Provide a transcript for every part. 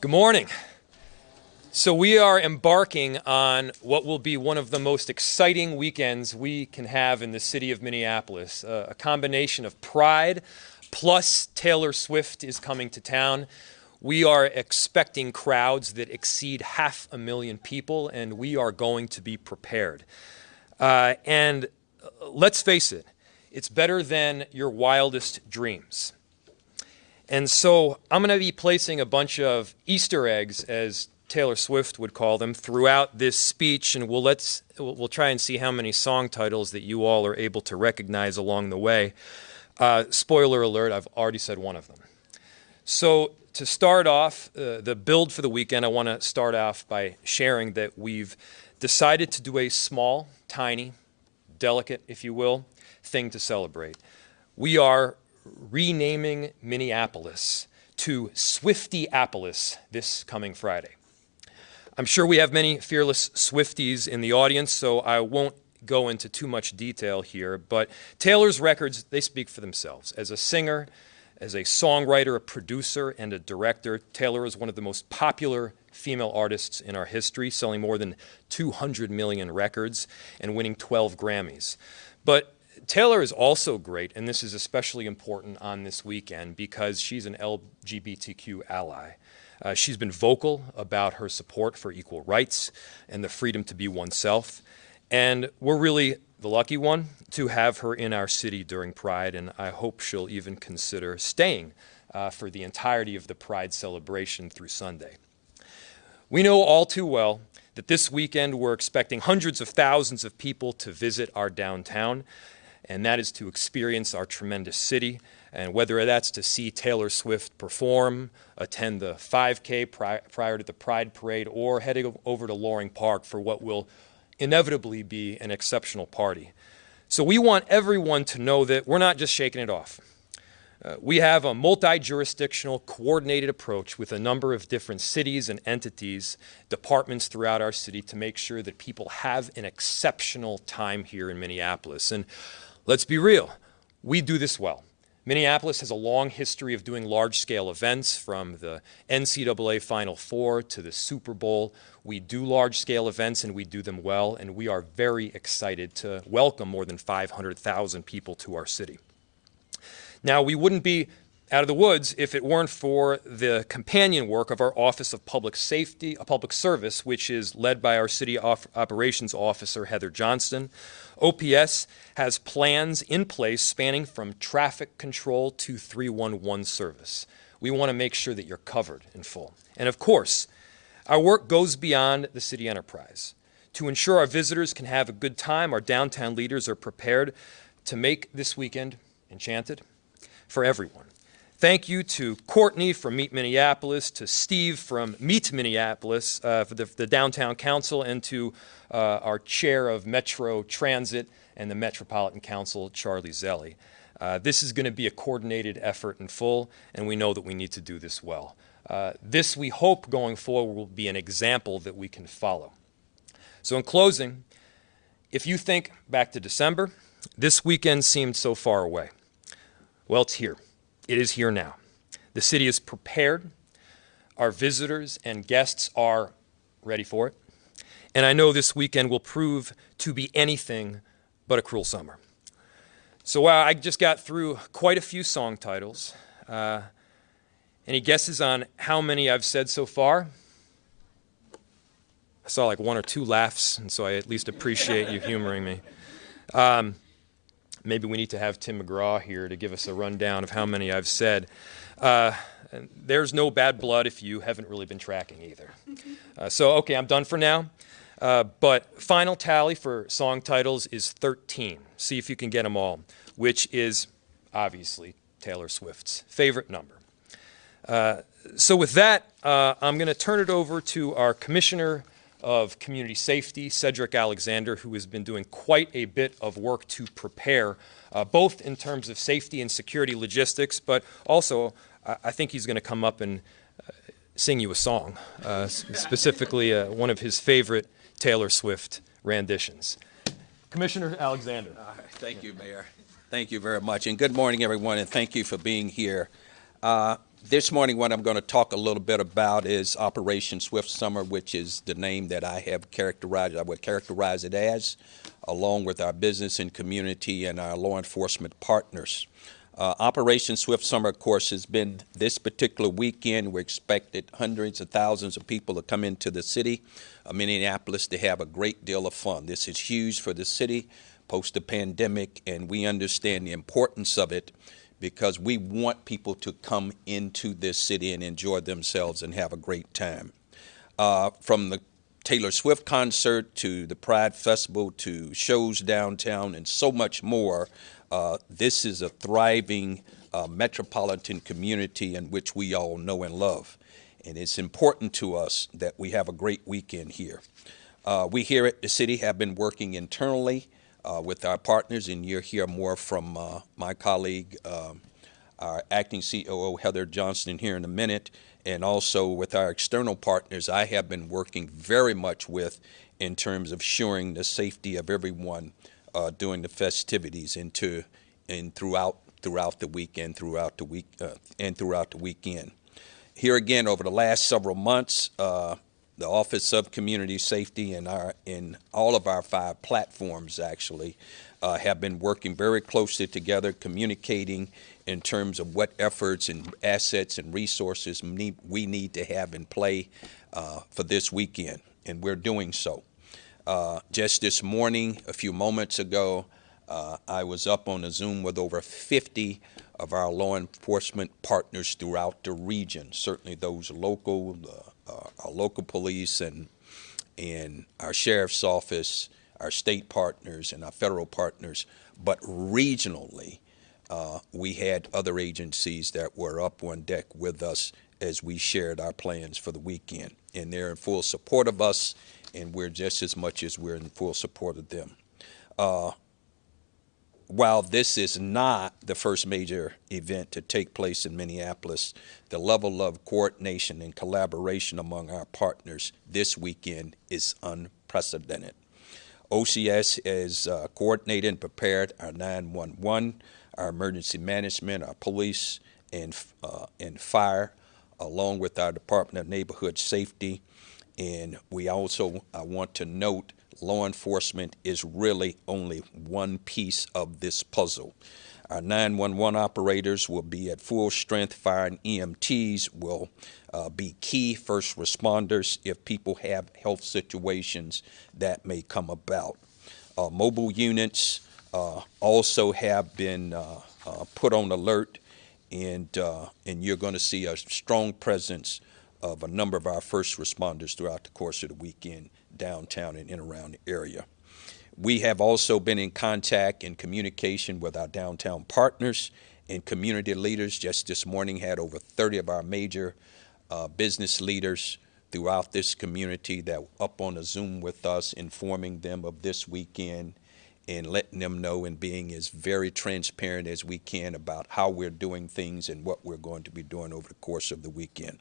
Good morning. So we are embarking on what will be one of the most exciting weekends we can have in the city of Minneapolis. A combination of Pride plus Taylor Swift is coming to town. We are expecting crowds that exceed 500,000 people, and we are going to be prepared. And let's face it, it's better than your wildest dreams. And so I'm going to be placing a bunch of Easter eggs, as Taylor Swift would call them, throughout this speech, and we'll try and see how many song titles that you all are able to recognize along the way. Spoiler alert, I've already said one of them. So to start off, the build for the weekend, I want to start off by sharing that we've decided to do a small, tiny, delicate, if you will, thing to celebrate. We are renaming Minneapolis to Swiftyapolis this coming Friday. I'm sure we have many fearless Swifties in the audience, so I won't go into too much detail here, but Taylor's records, they speak for themselves. As a singer, as a songwriter, a producer, and a director, Taylor is one of the most popular female artists in our history, selling more than 200 million records and winning 12 Grammys. But Taylor is also great, and this is especially important on this weekend because she's an LGBTQ ally. She's been vocal about her support for equal rights and the freedom to be oneself, and we're really the lucky one to have her in our city during Pride, and I hope she'll even consider staying for the entirety of the Pride celebration through Sunday. We know all too well that this weekend we're expecting hundreds of thousands of people to visit our downtown, and that is to experience our tremendous city, and whether that's to see Taylor Swift perform, attend the 5K prior to the Pride Parade, or heading over to Loring Park for what will inevitably be an exceptional party. So we want everyone to know that we're not just shaking it off. We have a multi-jurisdictional, coordinated approach with a number of different cities and entities, departments throughout our city to make sure that people have an exceptional time here in Minneapolis. And let's be real, we do this well. Minneapolis has a long history of doing large-scale events, from the NCAA Final Four to the Super Bowl. We do large-scale events, and we do them well, and we are very excited to welcome more than 500,000 people to our city. Now, we wouldn't be out of the woods if it weren't for the companion work of our Office of Public Safety, Public Service, which is led by our City Operations Officer, Heather Johnston. OPS has plans in place spanning from traffic control to 311 service. We want to make sure that you're covered in full. And of course, our work goes beyond the city enterprise. To ensure our visitors can have a good time, our downtown leaders are prepared to make this weekend enchanted for everyone. Thank you to Courtney from Meet Minneapolis, to Steve from Meet Minneapolis for the Downtown Council, and to our chair of Metro Transit and the Metropolitan Council, Charlie Zelle. This is going to be a coordinated effort in full, and we know that we need to do this well. This, we hope, going forward will be an example that we can follow. So in closing, if you think back to December, this weekend seemed so far away. Well, it's here. It is here now. The city is prepared. Our visitors and guests are ready for it. And I know this weekend will prove to be anything but a cruel summer. So I just got through quite a few song titles. Any guesses on how many I've said so far? I saw like one or two laughs, and so I at least appreciate you humoring me. Maybe we need to have Tim McGraw here to give us a rundown of how many I've said. There's no bad blood if you haven't really been tracking either. Okay, I'm done for now. But final tally for song titles is 13. See if you can get them all, which is obviously Taylor Swift's favorite number. So with that, I'm going to turn it over to our Commissioner of Community Safety, Cedric Alexander, who has been doing quite a bit of work to prepare, both in terms of safety and security logistics, but also I think he's going to come up and sing you a song, specifically one of his favorite Taylor Swift renditions. Commissioner Alexander. Thank you, Mayor. Thank you very much. And good morning, everyone, and thank you for being here. This morning, what I'm going to talk a little bit about is Operation Swift Summer, which is the name that I would characterize it as, along with our business and community and our law enforcement partners. Operation Swift Summer, of course, has been this particular weekend. We expected hundreds of thousands of people to come into the city of Minneapolis to have a great deal of fun. This is huge for the city post the pandemic, and we understand the importance of it because we want people to come into this city and enjoy themselves and have a great time. From the Taylor Swift concert to the Pride Festival to shows downtown and so much more, this is a thriving metropolitan community in which we all know and love. And it's important to us that we have a great weekend here. We here at the city have been working internally with our partners, and you'll hear more from my colleague, our acting COO, Heather Johnston, here in a minute, and also with our external partners I have been working very much with in terms of ensuring the safety of everyone during the festivities and throughout the weekend, throughout the weekend. Here again, over the last several months, the Office of Community Safety and in all of our 5 platforms actually have been working very closely together, communicating in terms of what efforts and assets and resources we need to have in play for this weekend, and we're doing so. Just this morning, a few moments ago, I was up on a Zoom with over 50 of our law enforcement partners throughout the region, certainly those local, our local police and our sheriff's office, our state partners and our federal partners, but regionally, we had other agencies that were up on deck with us as we shared our plans for the weekend. And they're in full support of us, and we're just as much as we're in full support of them. While this is not the first major event to take place in Minneapolis, the level of coordination and collaboration among our partners this weekend is unprecedented. OCS has coordinated and prepared our 911, our emergency management, our police, and fire, along with our Department of Neighborhood Safety. And we also, I want to note, law enforcement is really only one piece of this puzzle. Our 911 operators will be at full strength. Fire and EMTs will be key first responders if people have health situations that may come about. Mobile units also have been put on alert, and you're going to see a strong presence of a number of our first responders throughout the course of the weekend downtown and in around the area. We have also been in contact and communication with our downtown partners and community leaders. Just this morning had over 30 of our major business leaders throughout this community that were up on a Zoom with us, informing them of this weekend and letting them know and being as very transparent as we can about how we're doing things and what we're going to be doing over the course of the weekend.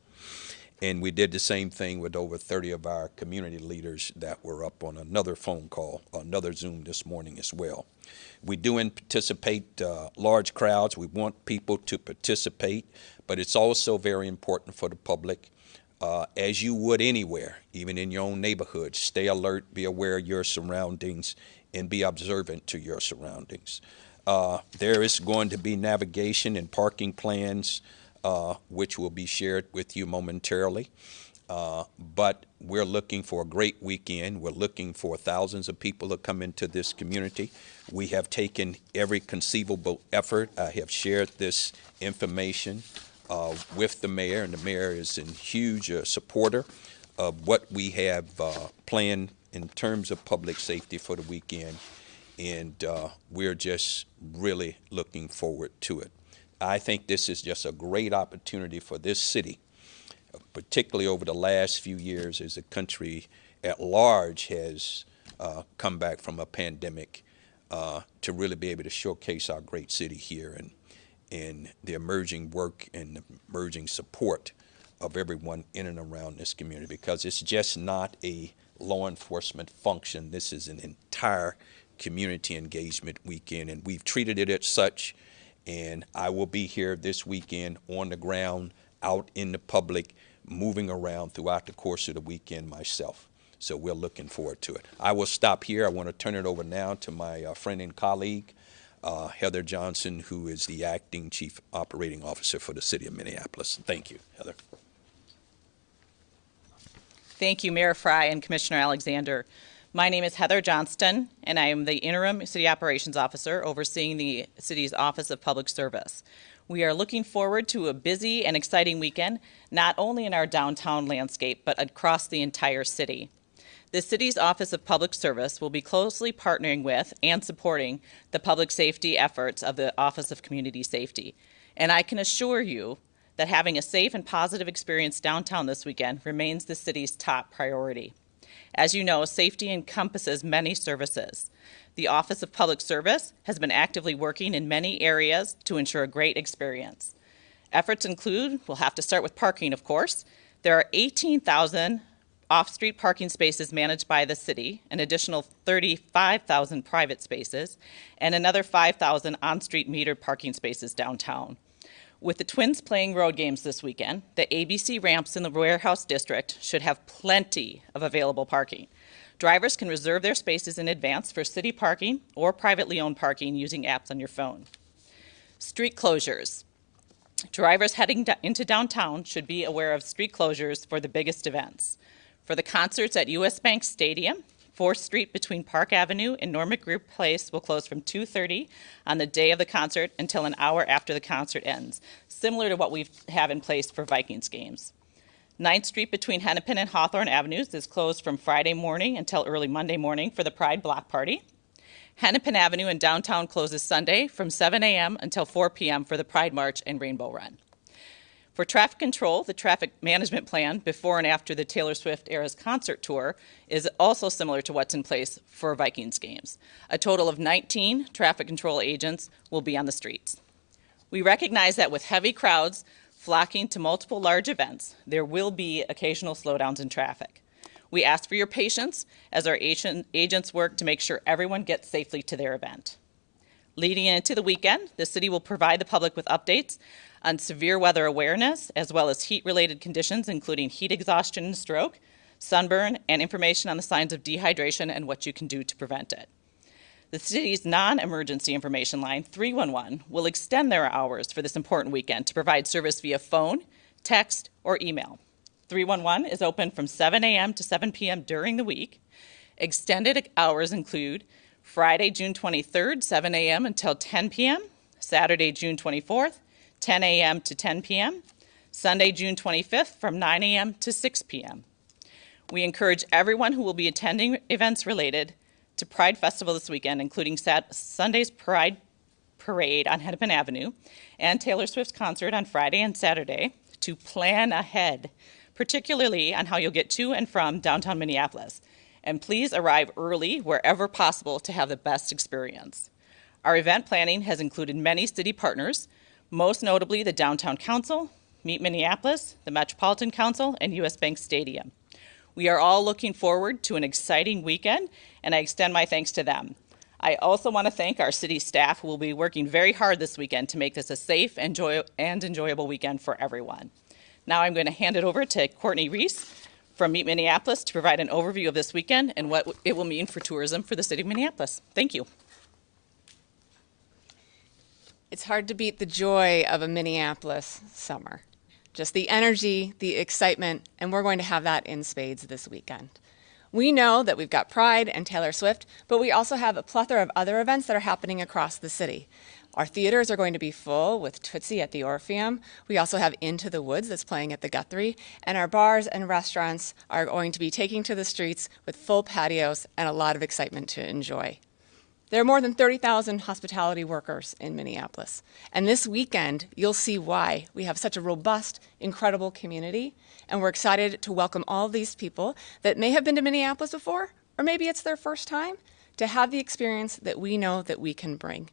And we did the same thing with over 30 of our community leaders that were up on another phone call, another Zoom this morning as well. We do anticipate large crowds. We want people to participate, but it's also very important for the public, as you would anywhere, even in your own neighborhood. Stay alert, be aware of your surroundings, and be observant to your surroundings. There is going to be navigation and parking plans which will be shared with you momentarily. But we're looking for a great weekend. We're looking for thousands of people to come into this community. We have taken every conceivable effort. I have shared this information with the mayor, and the mayor is a huge supporter of what we have planned in terms of public safety for the weekend. And we're just really looking forward to it. I think this is just a great opportunity for this city, particularly over the last few years as the country at large has come back from a pandemic, to really be able to showcase our great city here and the emerging work and the emerging support of everyone in and around this community, because it's just not a law enforcement function. This is an entire community engagement weekend, and we've treated it as such. And I will be here this weekend on the ground out in the public, moving around throughout the course of the weekend myself. So we're looking forward to it. I will stop here. I want to turn it over now to my friend and colleague, Heather Johnston, who is the acting Chief Operating Officer for the City of Minneapolis. Thank you, Heather. Thank you, Mayor Frey and Commissioner Alexander. My name is Heather Johnston, and I am the Interim City Operations Officer overseeing the city's Office of Public Service. We are looking forward to a busy and exciting weekend, not only in our downtown landscape, but across the entire city. The city's Office of Public Service will be closely partnering with and supporting the public safety efforts of the Office of Community Safety. And I can assure you that having a safe and positive experience downtown this weekend remains the city's top priority. As you know, safety encompasses many services. The Office of Public Service has been actively working in many areas to ensure a great experience. Efforts include, we'll have to start with parking, of course. There are 18,000 off-street parking spaces managed by the city, an additional 35,000 private spaces, and another 5,000 on-street metered parking spaces downtown. With the Twins playing road games this weekend, the ABC ramps in the warehouse district should have plenty of available parking. Drivers can reserve their spaces in advance for city parking or privately owned parking using apps on your phone. Street closures. Drivers heading into downtown should be aware of street closures for the biggest events. For the concerts at US Bank Stadium, 4th Street between Park Avenue and Norma Group Place will close from 2:30 on the day of the concert until an hour after the concert ends, similar to what we have in place for Vikings games. 9th Street between Hennepin and Hawthorne Avenues is closed from Friday morning until early Monday morning for the Pride Block Party. Hennepin Avenue in downtown closes Sunday from 7 a.m. until 4 p.m. for the Pride March and Rainbow Run. For traffic control, the traffic management plan before and after the Taylor Swift Eras concert tour is also similar to what's in place for Vikings games. A total of 19 traffic control agents will be on the streets. We recognize that with heavy crowds flocking to multiple large events, there will be occasional slowdowns in traffic. We ask for your patience as our agents work to make sure everyone gets safely to their event. Leading into the weekend, the city will provide the public with updates on severe weather awareness, as well as heat-related conditions, including heat exhaustion and stroke, sunburn, and information on the signs of dehydration and what you can do to prevent it. The city's non-emergency information line, 311, will extend their hours for this important weekend to provide service via phone, text, or email. 311 is open from 7 a.m. to 7 p.m. during the week. Extended hours include Friday, June 23rd, 7 a.m. until 10 p.m., Saturday, June 24th, 10 a.m. to 10 p.m., Sunday, June 25th, from 9 a.m. to 6 p.m. We encourage everyone who will be attending events related to Pride Festival this weekend, including Sunday's Pride Parade on Hennepin Avenue and Taylor Swift's concert on Friday and Saturday, to plan ahead, particularly on how you'll get to and from downtown Minneapolis. And please arrive early wherever possible to have the best experience. Our event planning has included many city partners, most notably the Downtown Council, Meet Minneapolis, the Metropolitan Council, and US Bank Stadium. We are all looking forward to an exciting weekend, and I extend my thanks to them. I also want to thank our city staff who will be working very hard this weekend to make this a safe and enjoyable weekend for everyone. Now I'm going to hand it over to Courtney Ries from Meet Minneapolis to provide an overview of this weekend and what it will mean for tourism for the city of Minneapolis. Thank you. It's hard to beat the joy of a Minneapolis summer. Just the energy, the excitement, and we're going to have that in spades this weekend. We know that we've got Pride and Taylor Swift, but we also have a plethora of other events that are happening across the city. Our theaters are going to be full with Tootsie at the Orpheum. We also have Into the Woods that's playing at the Guthrie, and our bars and restaurants are going to be taking to the streets with full patios and a lot of excitement to enjoy. There are more than 30,000 hospitality workers in Minneapolis, and this weekend you'll see why we have such a robust, incredible community, and we're excited to welcome all of these people that may have been to Minneapolis before, or maybe it's their first time, to have the experience that we know that we can bring.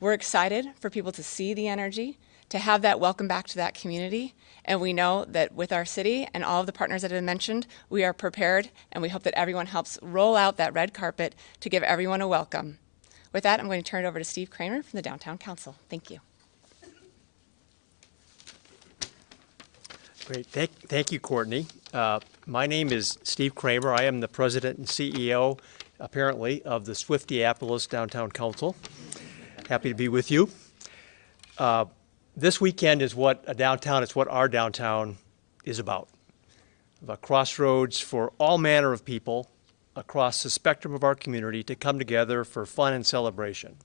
We're excited for people to see the energy, to have that welcome back to that community, and we know that with our city and all of the partners that I mentioned, we are prepared, and we hope that everyone helps roll out that red carpet to give everyone a welcome. With that, I'm going to turn it over to Steve Cramer from the Downtown Council. Thank you. Great. Thank you, Courtney. My name is Steve Cramer. I am the president and CEO, apparently, of the Swiftiapolis Downtown Council. Happy to be with you. This weekend is what it's what our downtown is about. A crossroads for all manner of people across the spectrum of our community to come together for fun and celebration.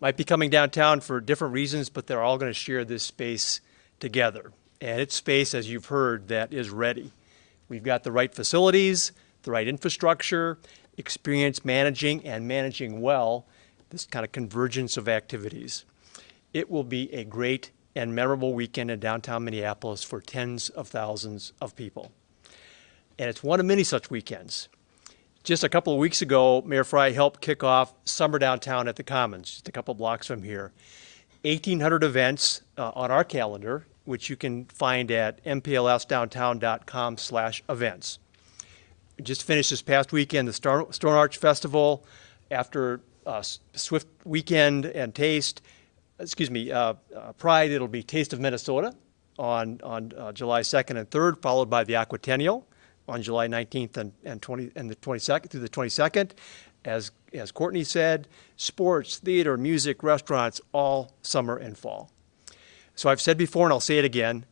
Might be coming downtown for different reasons, but they're all going to share this space together. And it's space, as you've heard, that is ready. We've got the right facilities, the right infrastructure, experience managing and managing well this kind of convergence of activities. It will be a great and memorable weekend in downtown Minneapolis for tens of thousands of people. And it's one of many such weekends. Just a couple of weeks ago, Mayor Frey helped kick off Summer Downtown at the Commons, just a couple blocks from here. 1,800 events on our calendar, which you can find at mplsdowntown.com/events. We just finished this past weekend the Stone Arch Festival. After Swift Weekend and Pride, it'll be Taste of Minnesota on July 2nd and 3rd, followed by the Aquatennial on July 19th and the 22nd through the 22nd. As Courtney said, sports, theater, music, restaurants, all summer and fall. So I've said before, and I'll say it again,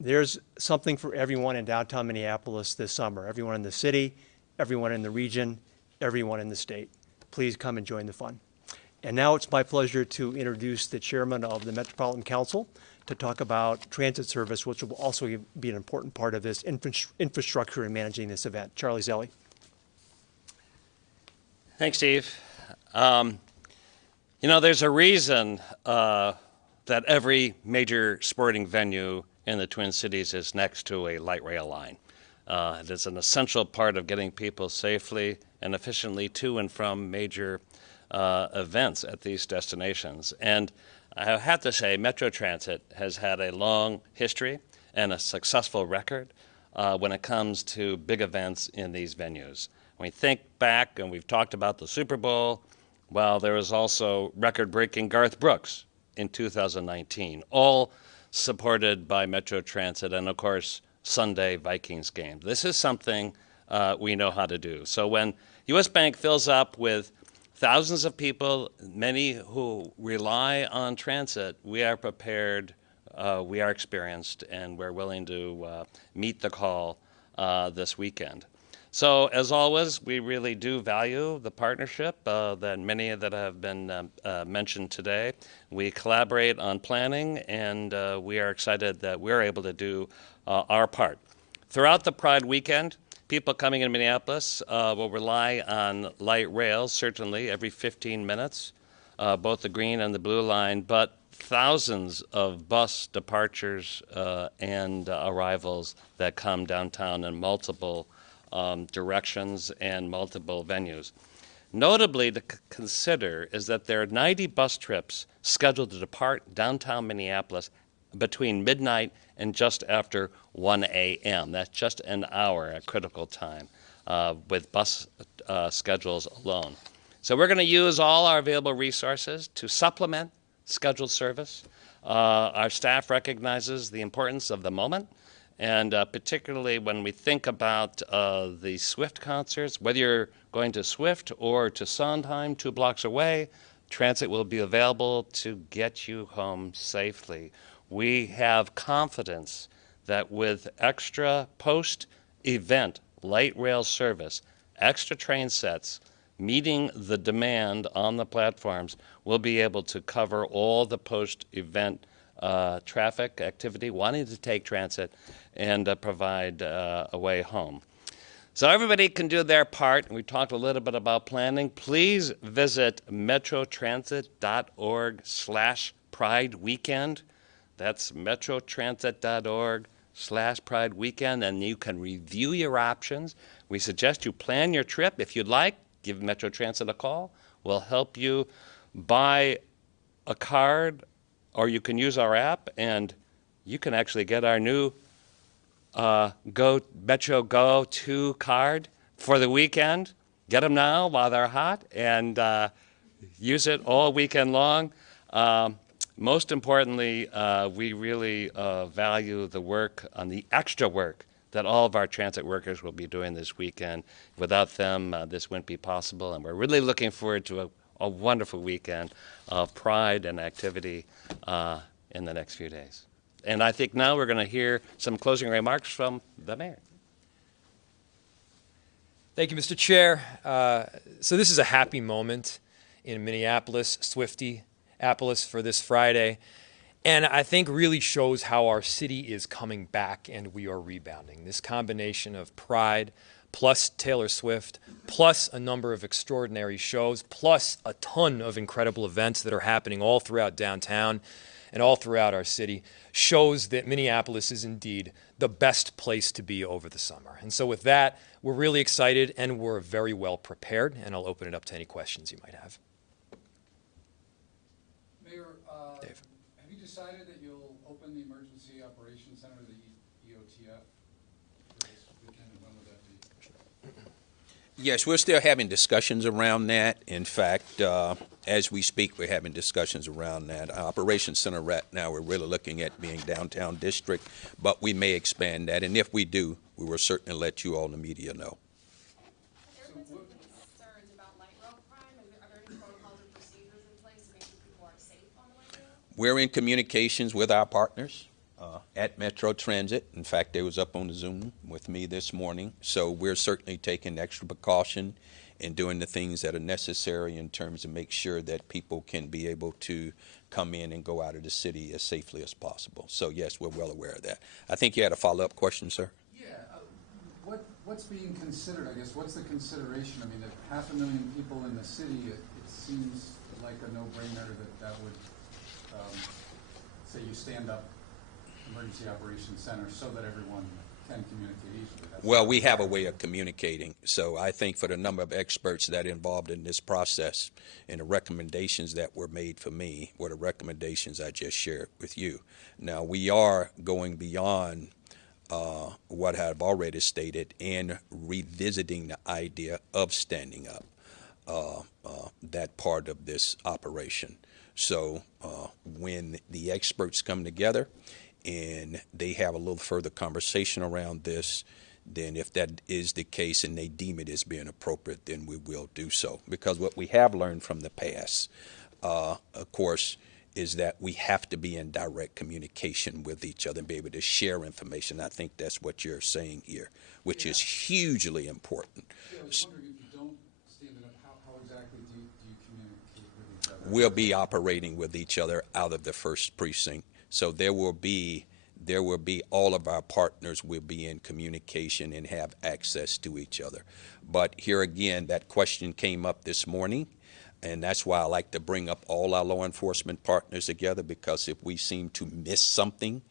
there's something for everyone in downtown Minneapolis this summer. Everyone in the city, everyone in the region, everyone in the state. Please come and join the fun. And now it's my pleasure to introduce the chairman of the Metropolitan Council to talk about transit service, which will also be an important part of this infrastructure in managing this event. Charlie Zelle. Thanks, Steve. There's a reason that every major sporting venue in the Twin Cities is next to a light rail line. It is an essential part of getting people safely and efficiently to and from major events at these destinations. And I have to say, Metro Transit has had a long history and a successful record when it comes to big events in these venues. When we think back, and we've talked about the Super Bowl, well, there was also record-breaking Garth Brooks in 2019, all supported by Metro Transit, and of course, Sunday Vikings games. This is something we know how to do. So when U.S. Bank fills up with thousands of people, many who rely on transit, we are prepared, we are experienced, and we're willing to meet the call this weekend. So as always, we really do value the partnership that many that have been mentioned today. We collaborate on planning, and we are excited that we're able to do our part. Throughout the Pride weekend, people coming in Minneapolis will rely on light rails, certainly every 15 minutes, both the green and the blue line, but thousands of bus departures and arrivals that come downtown in multiple directions and multiple venues. Notably to consider is that there are 90 bus trips scheduled to depart downtown Minneapolis between midnight and just after 1 a.m. That's just an hour at critical time with bus schedules alone. So we're going to use all our available resources to supplement scheduled service. Our staff recognizes the importance of the moment, and particularly when we think about the Swift concerts, whether you're going to Swift or to Sondheim, 2 blocks away, transit will be available to get you home safely. We have confidence that with extra post-event light rail service, extra train sets, meeting the demand on the platforms, we'll be able to cover all the post-event traffic activity, wanting to take transit, and provide a way home. So everybody can do their part, and we talked a little bit about planning. Please visit metrotransit.org/Pride Weekend. That's metrotransit.org/Pride Weekend, and you can review your options. We suggest you plan your trip. If you'd like, give Metro Transit a call. We'll help you buy a card, or you can use our app, and you can actually get our new Metro Go 2 card for the weekend. Get them now while they're hot, and use it all weekend long. Most importantly, we really value the work on the extra work that all of our transit workers will be doing this weekend. Without them, this wouldn't be possible, and we're really looking forward to a wonderful weekend of pride and activity in the next few days. And I think now we're going to hear some closing remarks from the mayor. Thank you, Mr. Chair. So this is a happy moment in Minneapolis, Swifty-Appolis for this Friday, and I think really shows how our city is coming back and we are rebounding. This combination of pride plus Taylor Swift, plus a number of extraordinary shows, plus a ton of incredible events that are happening all throughout downtown and all throughout our city, shows that Minneapolis is indeed the best place to be over the summer. And so with that, we're really excited and we're very well prepared, and I'll open it up to any questions you might have. Mayor, Dave. have you decided that you'll open the Emergency Operations Center, the EOTF, for this weekend, and when would that be? Yes, we're still having discussions around that. In fact, as we speak, we're having discussions around that. Our Operations Center right now, we're really looking at being downtown district, but we may expand that. And if we do, we will certainly let you all in the media know. There have been some concerns about light rail crime. Are there any protocols or procedures in place to make sure people are safe on the light rail? We're in communications with our partners at Metro Transit. In fact, they was up on the Zoom with me this morning. So we're certainly taking extra precaution and doing the things that are necessary in terms of make sure that people can be able to come in and go out of the city as safely as possible. So yes, we're well aware of that. I think you had a follow-up question, sir. Yeah, what's being considered, I guess, what's the consideration? I mean, if 500,000 people in the city, it seems like a no-brainer that would say you stand up Emergency Operations Center so that everyone can communicate easily. Well, we have a way of communicating. So I think for the number of experts that are involved in this process and the recommendations that were made for me were the recommendations I just shared with you. Now, we are going beyond what I've already stated and revisiting the idea of standing up that part of this operation. So when the experts come together and they have a little further conversation around this, then if that is the case and they deem it as being appropriate, then we will do so. Because what we have learned from the past, of course, is that we have to be in direct communication with each other and be able to share information. I think that's what you're saying here, which is hugely important. Yeah, I was wondering if you don't stand it up, how exactly do you communicate with each other? We'll be operating with each other out of the first precinct. So there will be all of our partners will be in communication and have access to each other. But here again, that question came up this morning, and that's why I like to bring up all our law enforcement partners together, because if we seem to miss something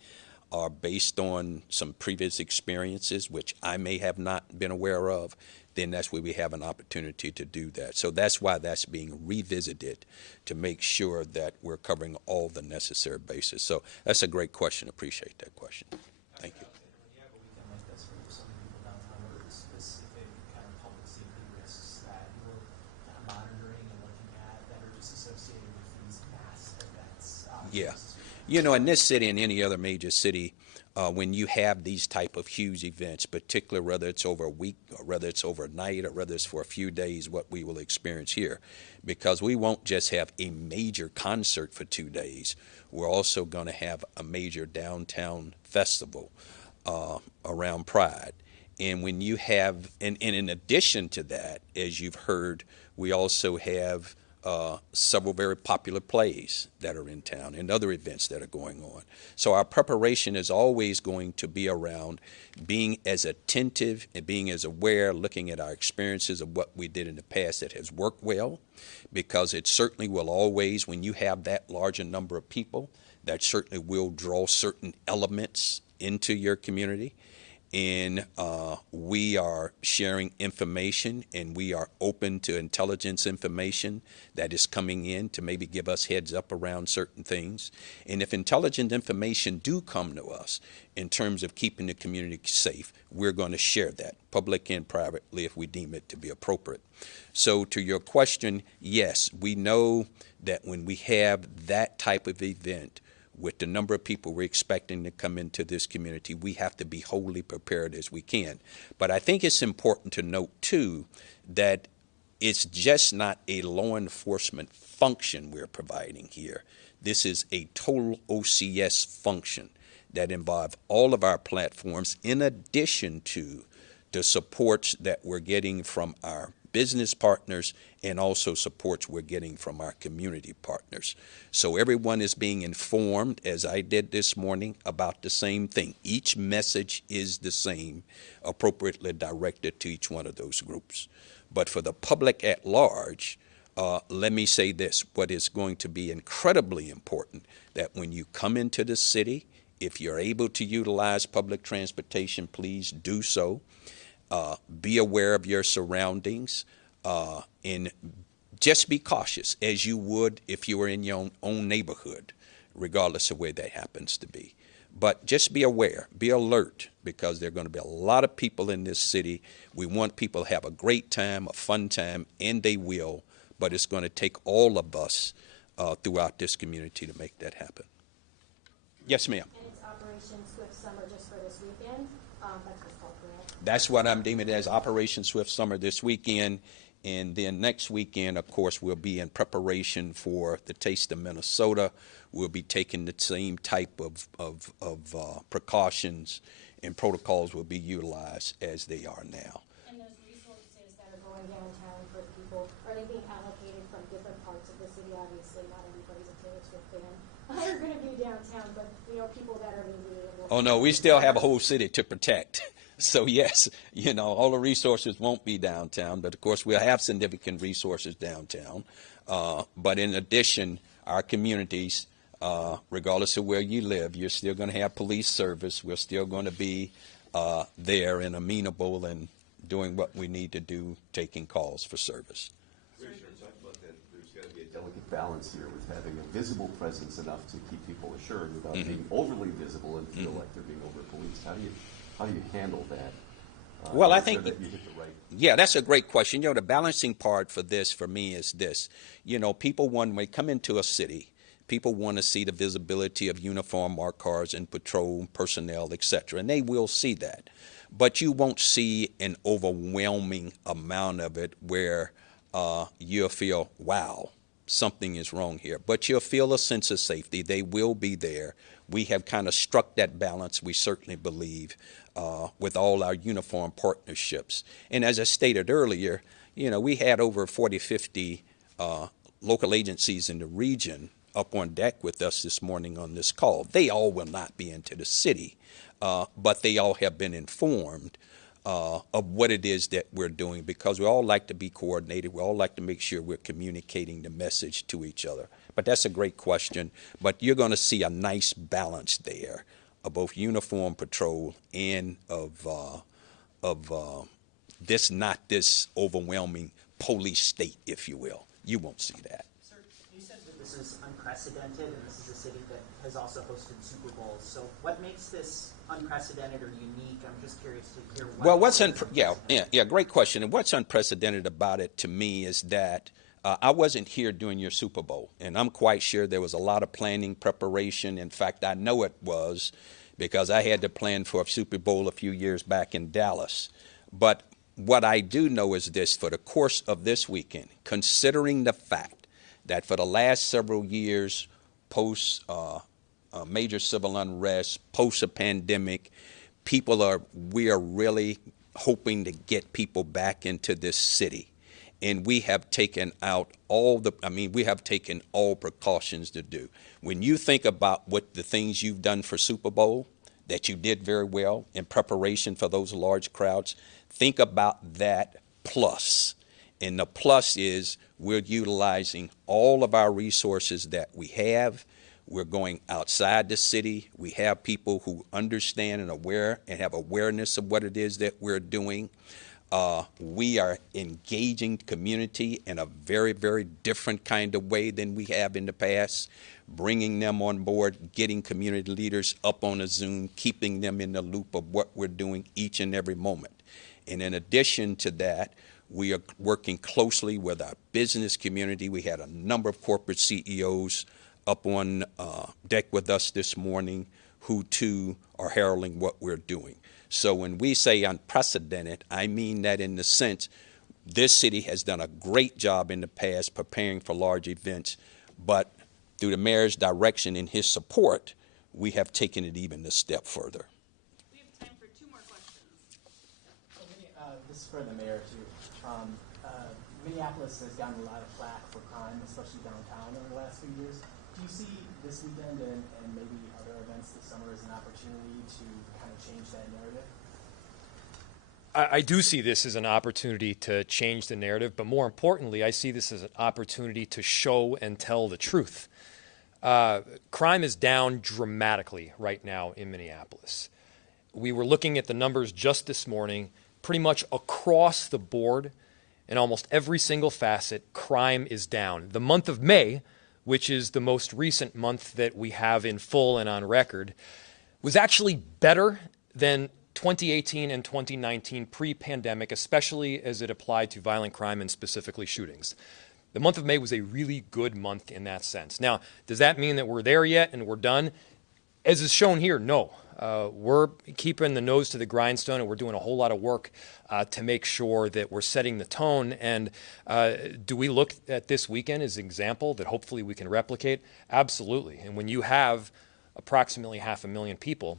based on some previous experiences, which I may have not been aware of, then that's where we have an opportunity to do that. So that's why that's being revisited, to make sure that we're covering all the necessary bases. So that's a great question. Appreciate that question. Thank you. When you have a weekend like this, where there's so many people downtown, what are the specific kind of public safety risks that you're kind of monitoring and looking at that are just associated with these mass events? Yeah. You know, in this city and any other major city, when you have these type of huge events, particularly whether it's over a week or whether it's overnight or whether it's for a few days, what we will experience here, because we won't just have a major concert for 2 days. We're also going to have a major downtown festival around Pride. And when you have, and in addition to that, as you've heard, we also have several very popular plays that are in town and other events that are going on. So our preparation is always going to be around being as attentive and being as aware, looking at our experiences of what we did in the past that has worked well, because it certainly will always, when you have that larger number of people, that certainly will draw certain elements into your community. and we are sharing information, and we are open to intelligence information that is coming in to maybe give us heads up around certain things. And if intelligent information do come to us in terms of keeping the community safe, we're going to share that, public and privately, if we deem it to be appropriate. So to your question, yes, we know that when we have that type of event, with the number of people we're expecting to come into this community, we have to be wholly prepared as we can. But I think it's important to note, too, that it's just not a law enforcement function we're providing here. This is a total OCS function that involves all of our platforms, in addition to the supports that we're getting from our business partners and also supports we're getting from our community partners. So everyone is being informed, as I did this morning, about the same thing. Each message is the same, appropriately directed to each one of those groups. But for the public at large, let me say this, what is going to be incredibly important, that when you come into the city, if you're able to utilize public transportation, please do so. Be aware of your surroundings, and just be cautious, as you would if you were in your own neighborhood, regardless of where that happens to be. But just be aware, be alert, because there are going to be a lot of people in this city. We want people to have a great time, a fun time, and they will, but it's going to take all of us throughout this community to make that happen. Yes, ma'am. And it's Operation Swift Summer just for this weekend? That's what's called, correct? That's what I'm deeming as Operation Swift Summer this weekend. And then next weekend, of course, we'll be in preparation for the Taste of Minnesota. We'll be taking the same type of precautions and protocols will be utilized as they are now. And those resources that are going downtown for people, are they being allocated from different parts of the city? Obviously, not everybody's a Taylor Swift fan. They're going to be downtown, but people that are going to be able to. Oh no, we still have a whole city to protect. So yes, all the resources won't be downtown, but of course we'll have significant resources downtown. But in addition, our communities, regardless of where you live, you're still going to have police service. We're still going to be there and amenable and doing what we need to do, taking calls for service. There's got to be a delicate balance here with having a visible presence enough to keep people assured without being overly visible and feel like they're being over-policed. How do you handle that? Well, I think, that you hit the right. Yeah, that's a great question. The balancing part for this, for me, is this. People when they come into a city, people want to see the visibility of uniform marked cars and patrol personnel, etc., and they will see that. But you won't see an overwhelming amount of it where you'll feel, wow, something is wrong here. But you'll feel a sense of safety. They will be there. We have kind of struck that balance, we certainly believe, with all our uniform partnerships. And as I stated earlier, we had over 40, 50 local agencies in the region up on deck with us this morning on this call. They all will not be into the city, but they all have been informed of what it is that we're doing, because we all like to be coordinated. We all like to make sure we're communicating the message to each other. But that's a great question. But you're going to see a nice balance there of both uniform patrol and of not this overwhelming police state, if you will. You won't see that. Sir, you said that this is unprecedented, and this is a city that has also hosted Super Bowls. So what makes this unprecedented or unique? I'm just curious to hear what. Well, great question. And what's unprecedented about it to me is that I wasn't here during your Super Bowl, and I'm quite sure there was a lot of planning, preparation. In fact, I know it was, because I had to plan for a Super Bowl a few years back in Dallas. But what I do know is this: for the course of this weekend, considering the fact that for the last several years, post major civil unrest, post a pandemic, we are really hoping to get people back into this city. And we have taken out we have taken all precautions to do. When you think about what the things you've done for Super Bowl, that you did very well in preparation for those large crowds, think about that plus. And the plus is we're utilizing all of our resources that we have. We're going outside the city. We have people who understand and aware and have awareness of what it is that we're doing. We are engaging community in a very, very different kind of way than we have in the past, bringing them on board, getting community leaders up on a Zoom, keeping them in the loop of what we're doing each and every moment. And in addition to that, we are working closely with our business community. We had a number of corporate CEOs up on deck with us this morning who too are heralding what we're doing. So when we say unprecedented, I mean that in the sense this city has done a great job in the past preparing for large events, but through the mayor's direction and his support, we have taken it even a step further. We have time for 2 more questions. So this is for the mayor too. Minneapolis has gotten a lot of flack for crime, especially downtown over the last few years. Do you see this weekend and maybe other events this summer as an opportunity to kind of change that narrative? I do see this as an opportunity to change the narrative, but more importantly, I see this as an opportunity to show and tell the truth. Crime is down dramatically right now in Minneapolis. We were looking at the numbers just this morning, pretty much across the board, in almost every single facet, crime is down. The month of May, which is the most recent month that we have in full and on record, was actually better than 2018 and 2019 pre-pandemic, especially as it applied to violent crime and specifically shootings. The month of May was a really good month in that sense. Now, does that mean that we're there yet and we're done? As is shown here, no. We're keeping the nose to the grindstone, and we're doing a whole lot of work to make sure that we're setting the tone. And do we look at this weekend as an example that hopefully we can replicate? Absolutely. And when you have approximately 500,000 people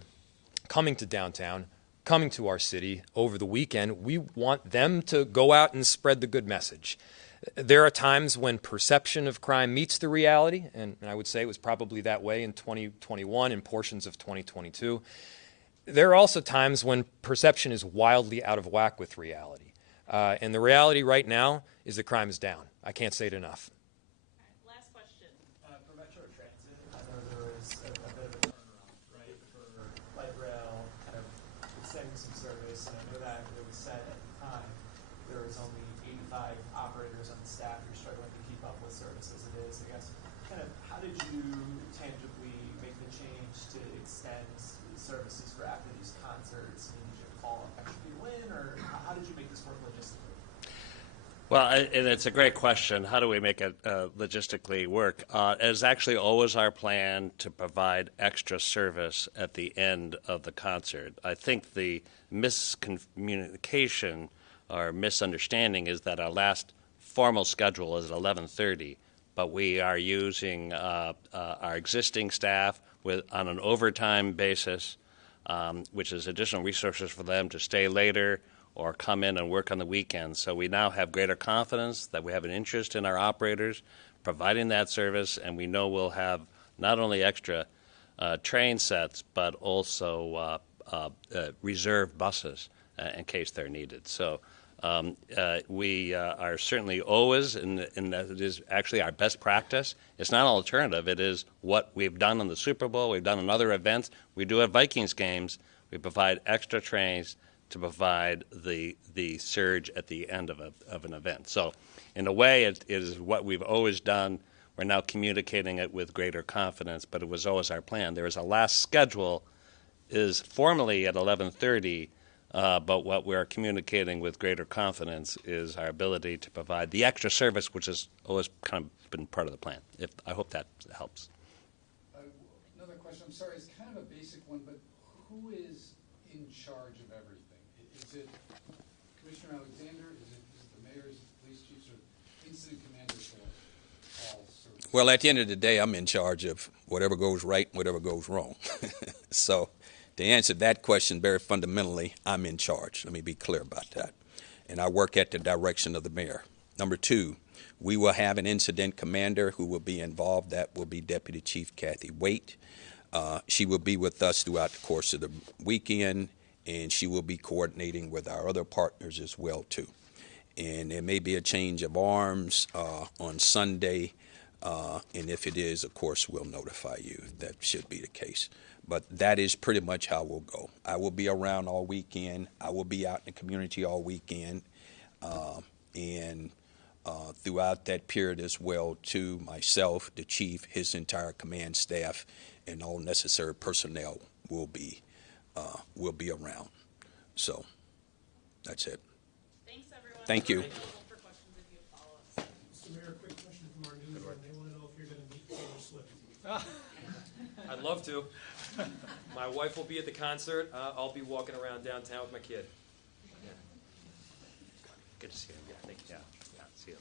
coming to downtown, coming to our city over the weekend, we want them to go out and spread the good message. There are times when perception of crime meets the reality, and I would say it was probably that way in 2021 and portions of 2022. There are also times when perception is wildly out of whack with reality. And the reality right now is that crime is down. I can't say it enough. Last question. For Metro Transit, I know there was a bit of a turnaround, right, for light rail kind of extending some service, and I know that it was said at the time there was only 85 operators on the staff who are struggling to keep up with service as it is. I guess, kind of, how did you tangibly make the change to extend services for after these concerts? Did you call extra people in, or how did you make this work logistically? Well, and it's a great question. How do we make it logistically work? It's actually always our plan to provide extra service at the end of the concert. I think the miscommunication or misunderstanding is that our last formal schedule is at 11:30, but we are using our existing staff on an overtime basis, which is additional resources for them to stay later or come in and work on the weekends. So we now have greater confidence that we have an interest in our operators providing that service, and we know we'll have not only extra train sets, but also reserve buses in case they're needed. So we are certainly always, and that it is actually our best practice. It's not an alternative. It is what we've done on the Super Bowl. We've done on other events. We do at Vikings games. We provide extra trains to provide the surge at the end of an event. So in a way, it is what we've always done. We're now communicating it with greater confidence, but it was always our plan. There is a last schedule is formally at 11:30, but what we're communicating with greater confidence is our ability to provide the extra service, which has always kind of been part of the plan. I hope that helps. Another question, I'm sorry, it's kind of a basic one, but who is in charge of everything? Is it Commissioner Alexander? Is it the mayors, police chiefs, or incident commanders for all services? Well, at the end of the day, I'm in charge of whatever goes right and whatever goes wrong. So to answer that question very fundamentally, I'm in charge. Let me be clear about that. And I work at the direction of the mayor. Number two, we will have an incident commander who will be involved. That will be Deputy Chief Kathy Waite. She will be with us throughout the course of the weekend, and she will be coordinating with our other partners as well, too. And there may be a change of arms on Sunday, And if it is, of course, we'll notify you. That should be the case. But that is pretty much how we'll go. I will be around all weekend. I will be out in the community all weekend. And throughout that period as well, too, myself, the chief, his entire command staff, and all necessary personnel will be around. So that's it. Thanks, everyone. Thank you. For questions if you follow us. Mr. Mayor, quick question from our newsroom. They want to know if you're going to meet Taylor Swift. I'd love to. My wife will be at the concert. I'll be walking around downtown with my kid. Good to see you. Yeah, see you.